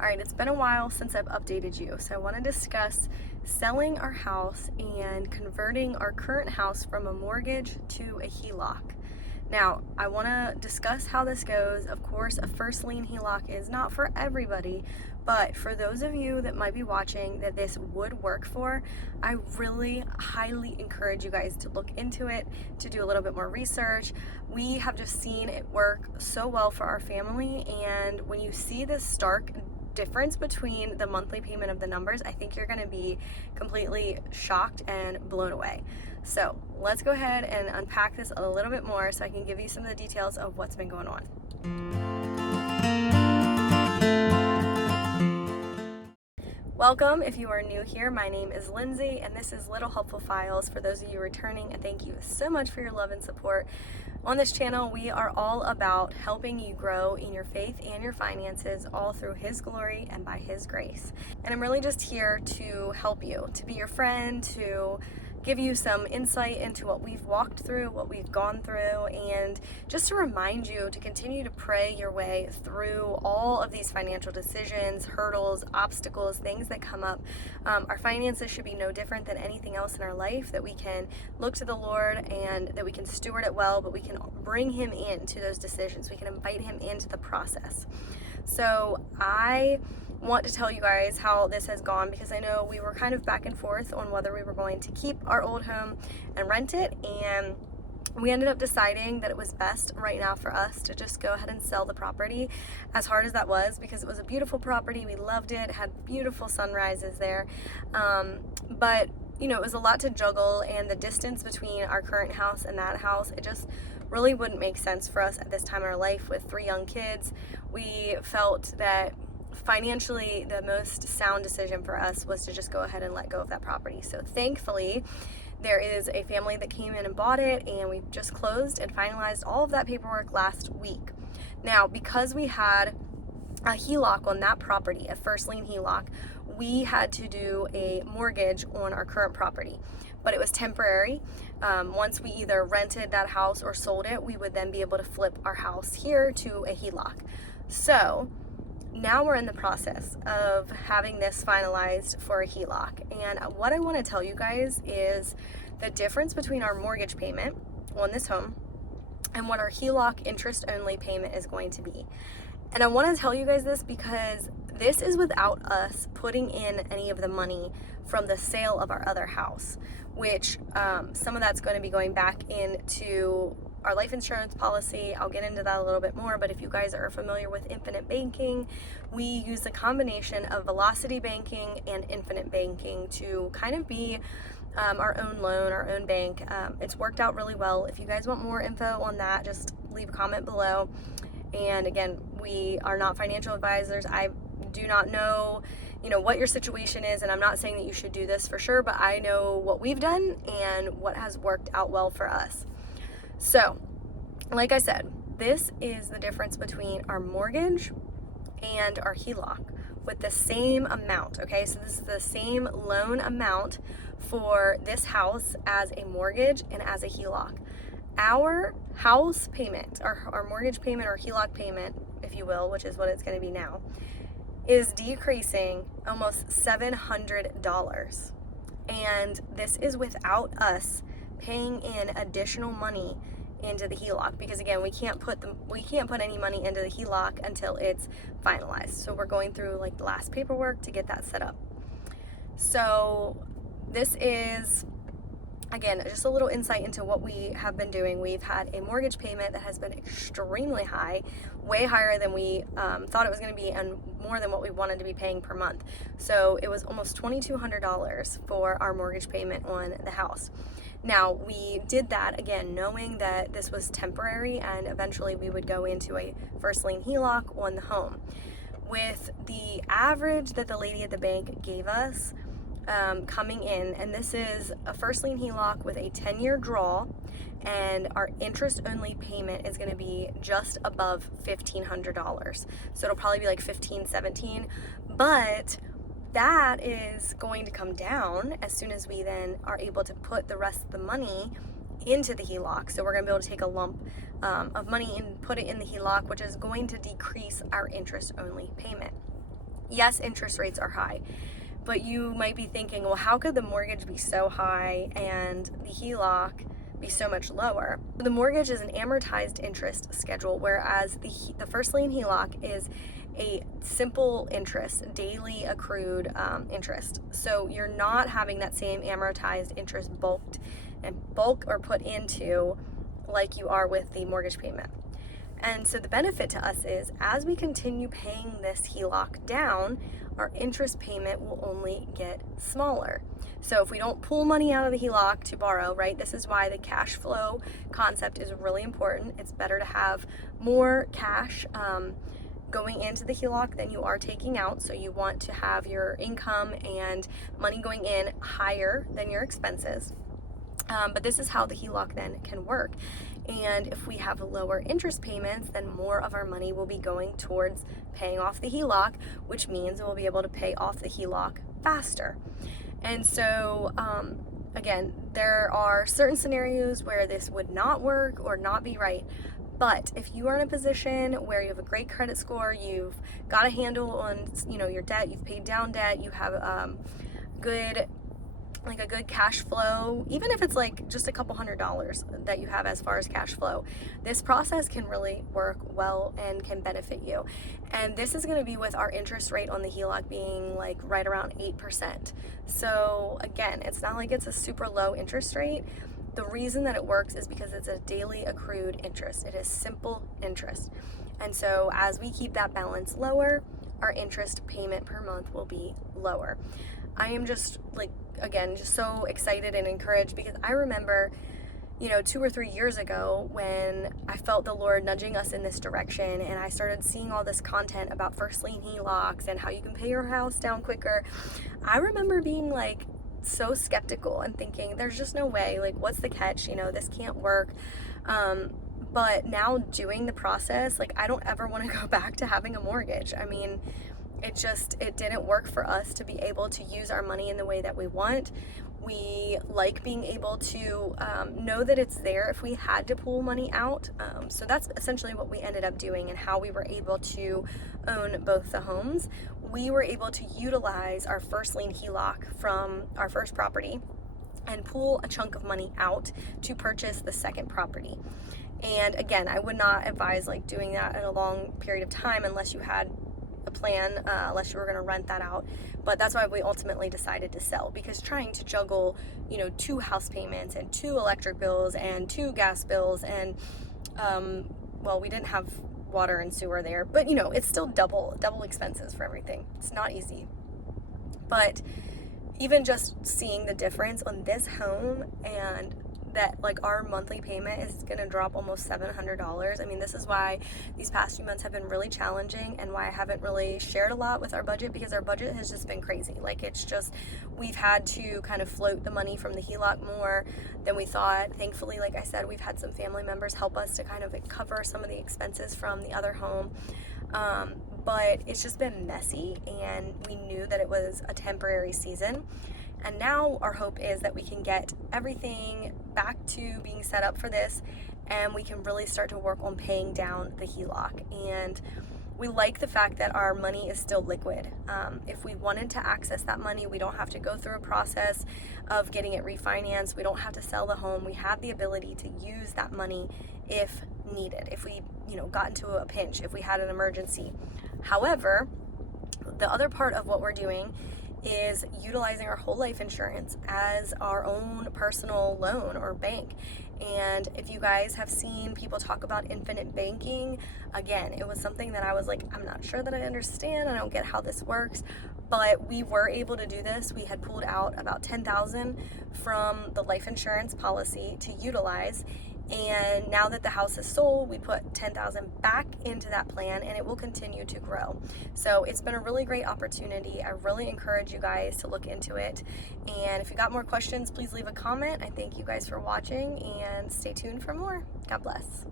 Alright, it's been a while since I've updated you, so I want to discuss selling our house and converting our current house from a mortgage to a Heloc. Now, I want to discuss how this goes. Of course, a first lien Heloc is not for everybody, but for those of you that might be watching that this would work for, I really highly encourage you guys to look into it, to do a little bit more research. We have just seen it work so well for our family, and when you see this stark difference between the monthly payment of the numbers, I think you're going to be completely shocked and blown away. So let's go ahead and unpack this a little bit more so I can give you some of the details of what's been going on. Welcome. If you are new here, my name is Lindsay and this is Little Helpful Files. For those of you returning, thank you so much for your love and support. On this channel, we are all about helping you grow in your faith and your finances, all through His glory and by His grace. And I'm really just here to help you, to be your friend, to give you some insight into what we've walked through, what we've gone through, and just to remind you to continue to pray your way through all of these financial decisions, hurdles, obstacles, things that come up. Our finances should be no different than anything else in our life, that we can look to the Lord and that we can steward it well, but we can bring Him into those decisions. We can invite Him into the process. So I want to tell you guys how this has gone, because I know we were kind of back and forth on whether we were going to keep our old home and rent it, and we ended up deciding that it was best right now for us to just go ahead and sell the property, as hard as that was, because it was a beautiful property. We loved it, had beautiful sunrises there, but you know, it was a lot to juggle, and the distance between our current house and that house, it just really wouldn't make sense for us at this time in our life with 3 young kids. We felt that financially the most sound decision for us was to just go ahead and let go of that property. So thankfully there is a family that came in and bought it, and we just closed and finalized all of that paperwork last week. Now, because we had a Heloc on that property, a first lien Heloc, we had to do a mortgage on our current property, but it was temporary. Once we either rented that house or sold it, we would then be able to flip our house here to a Heloc. So now we're in the process of having this finalized for a Heloc. And what I want to tell you guys is the difference between our mortgage payment on this home and what our Heloc interest only payment is going to be. And I want to tell you guys this because this is without us putting in any of the money from the sale of our other house, which some of that's going to be going back into our life insurance policy. I'll get into that a little bit more, but if you guys are familiar with infinite banking, we use a combination of velocity banking and infinite banking to kind of be our own loan, our own bank. It's worked out really well. If you guys want more info on that, just leave a comment below. And again, we are not financial advisors. I do not know, what your situation is, and I'm not saying that you should do this for sure, but I know what we've done and what has worked out well for us. So, like I said, this is the difference between our mortgage and our Heloc with the same amount, okay? So this is the same loan amount for this house as a mortgage and as a Heloc. Our house payment, our mortgage payment or Heloc payment, if you will, which is what it's going to be now, is decreasing almost $700. And this is without us paying in additional money into the Heloc, because again, we can't put any money into the Heloc until it's finalized. So we're going through like the last paperwork to get that set up. So this is, again, just a little insight into what we have been doing. We've had a mortgage payment that has been extremely high, way higher than we thought it was going to be, and more than what we wanted to be paying per month. So it was almost $2,200 for our mortgage payment on the house. Now, we did that, again, knowing that this was temporary and eventually we would go into a first lien Heloc on the home. With the average that the lady at the bank gave us, coming in, and this is a first lien Heloc with a 10-year draw, and our interest only payment is going to be just above $1,500. So it'll probably be like $1,517, but that is going to come down as soon as we then are able to put the rest of the money into the Heloc. So we're going to be able to take a lump of money and put it in the Heloc, which is going to decrease our interest only payment. Yes, interest rates are high, but you might be thinking, well, how could the mortgage be so high and the HELOC be so much lower? The mortgage is an amortized interest schedule, whereas the first lien HELOC is a simple interest, daily accrued interest. So you're not having that same amortized interest bulk or put into like you are with the mortgage payment. And so the benefit to us is, as we continue paying this HELOC down, our interest payment will only get smaller. So if we don't pull money out of the HELOC to borrow, right, this is why the cash flow concept is really important. It's better to have more cash going into the HELOC than you are taking out. So you want to have your income and money going in higher than your expenses. But this is how the HELOC then can work. And if we have lower interest payments, then more of our money will be going towards paying off the HELOC, which means we'll be able to pay off the HELOC faster. And so, again, there are certain scenarios where this would not work or not be right. But if you are in a position where you have a great credit score, you've got a handle on, your debt, you've paid down debt, you have a good cash flow, even if it's like just a couple $100s that you have as far as cash flow, this process can really work well and can benefit you. And this is going to be with our interest rate on the HELOC being like right around 8%. So again, it's not like it's a super low interest rate. The reason that it works is because it's a daily accrued interest. It is simple interest. And so as we keep that balance lower, our interest payment per month will be lower. I am just so excited and encouraged, because I remember, 2 or 3 years ago when I felt the Lord nudging us in this direction, and I started seeing all this content about first lien HELOCs and how you can pay your house down quicker. I remember being so skeptical and thinking, there's just no way, what's the catch? This can't work. But now doing the process, I don't ever want to go back to having a mortgage. I mean, it didn't work for us to be able to use our money in the way that we want. We like being able to know that it's there if we had to pull money out. So that's essentially what we ended up doing, and how we were able to own both the homes. We were able to utilize our first lien HELOC from our first property and pull a chunk of money out to purchase the second property. And again, I would not advise doing that in a long period of time unless you had a plan, unless you were going to rent that out. But that's why we ultimately decided to sell, because trying to juggle 2 house payments and 2 electric bills and 2 gas bills, and we didn't have water and sewer there, but it's still double expenses for everything. It's not easy. But even just seeing the difference on this home, and that our monthly payment is going to drop almost $700. I mean, this is why these past few months have been really challenging, and why I haven't really shared a lot with our budget, because our budget has just been crazy. We've had to kind of float the money from the HELOC more than we thought. Thankfully, like I said, we've had some family members help us to kind of cover some of the expenses from the other home. But it's just been messy, and we knew that it was a temporary season. And now our hope is that we can get everything back to being set up for this, and we can really start to work on paying down the HELOC. And we like the fact that our money is still liquid. If we wanted to access that money, we don't have to go through a process of getting it refinanced. We don't have to sell the home. We have the ability to use that money if needed, if we got into a pinch, if we had an emergency. However, the other part of what we're doing is utilizing our whole life insurance as our own personal loan or bank. And if you guys have seen people talk about infinite banking, again, it was something that I was I'm not sure that I understand. I don't get how this works. But we were able to do this. We had pulled out about $10,000 from the life insurance policy to utilize. And now that the house is sold, we put $10,000 back into that plan, and it will continue to grow. So it's been a really great opportunity. I really encourage you guys to look into it. And if you got more questions, please leave a comment. I thank you guys for watching, and stay tuned for more. God bless.